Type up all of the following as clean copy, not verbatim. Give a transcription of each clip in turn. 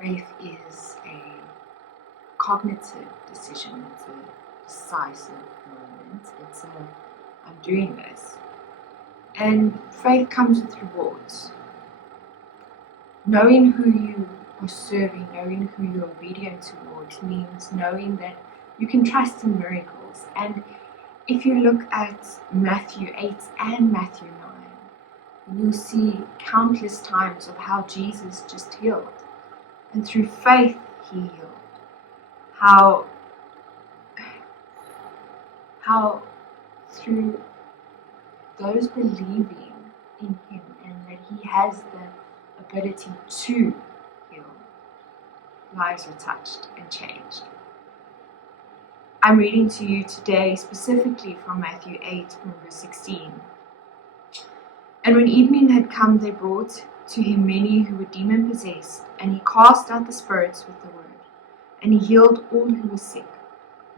Faith is a cognitive decision. It's a decisive moment. It's a, I'm doing this. And faith comes with rewards. Knowing who you are serving, knowing who you're obedient towards, means knowing that you can trust in miracles. And if you look at Matthew 8 and Matthew 9, you'll see countless times of how Jesus just healed. And through faith, he healed. How through those believing in him and that he has the ability to heal, lives were touched and changed. I'm reading to you today specifically from Matthew 8 from verse 16. And when evening had come, they brought to him many who were demon-possessed, and he cast out the spirits with the word. And he healed all who were sick,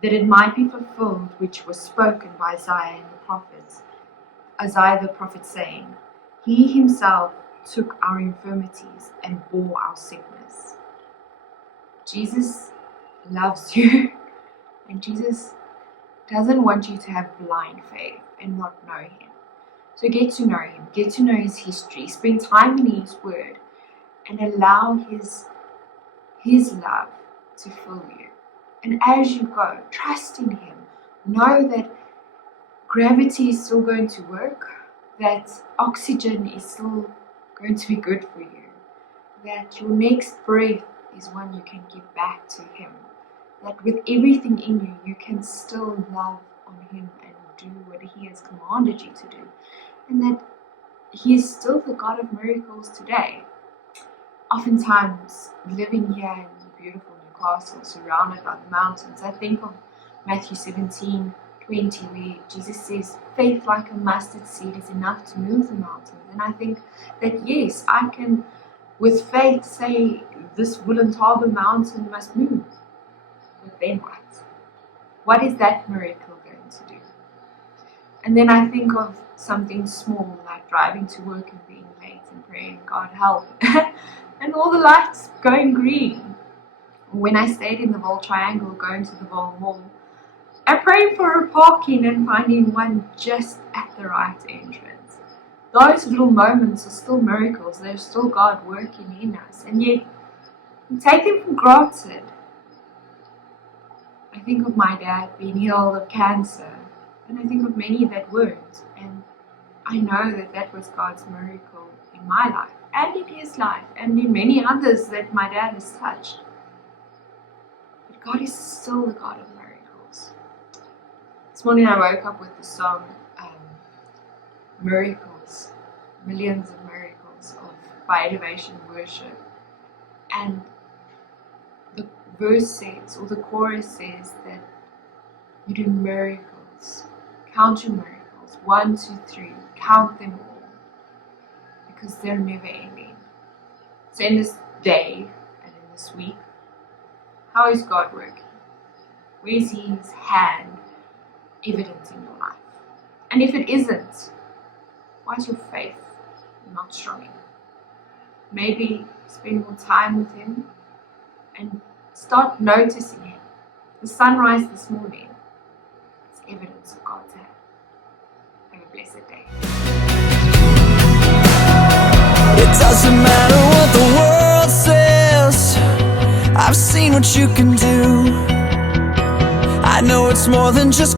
that it might be fulfilled which was spoken by Isaiah the prophet, saying, He himself took our infirmities and bore our sickness. Jesus loves you, and Jesus doesn't want you to have blind faith and not know him. So get to know him, get to know his history, spend time in his word, and allow his love to fill you. And as you go, trust in him. Know that gravity is still going to work, that oxygen is still going to be good for you, that your next breath is one you can give back to him, that with everything in you, you can still love on him and do what he has commanded you to do, and that he is still the God of miracles today. Oftentimes, living here in the beautiful Newcastle, surrounded by the mountains, I think of Matthew 17:20, where Jesus says, faith like a mustard seed is enough to move the mountains. And I think that yes, I can, with faith, say this Woodland Harbour mountain must move. But then what? What is that miracle going to do? And then I think of something small, like driving to work and being late and praying, God help, and all the lights going green. When I stayed in the Vaal Triangle, going to the Vaal Mall, I prayed for a parking and finding one just at the right entrance. Those little moments are still miracles. They're still God working in us. And yet, we take them for granted. I think of my dad being healed of cancer. And I think of many that weren't. And I know that that was God's miracle in my life. And in his life. And in many others that my dad has touched. But God is still the God of miracles. This morning I woke up with the song Miracles, Millions of Miracles by Elevation Worship. And the verse says, or the chorus says that you do miracles. Count your miracles. 1, 2, 3. Count them all. Because they're never ending. So in this day and in this week, how is God working? Where is his hand evident in your life? And if it isn't, why is your faith not strong enough? Maybe spend more time with him and start noticing him. The sunrise this morning is evidence of God's hand. Have a blessed day. It doesn't matter what the world says. I've seen what you can do. I know it's more than just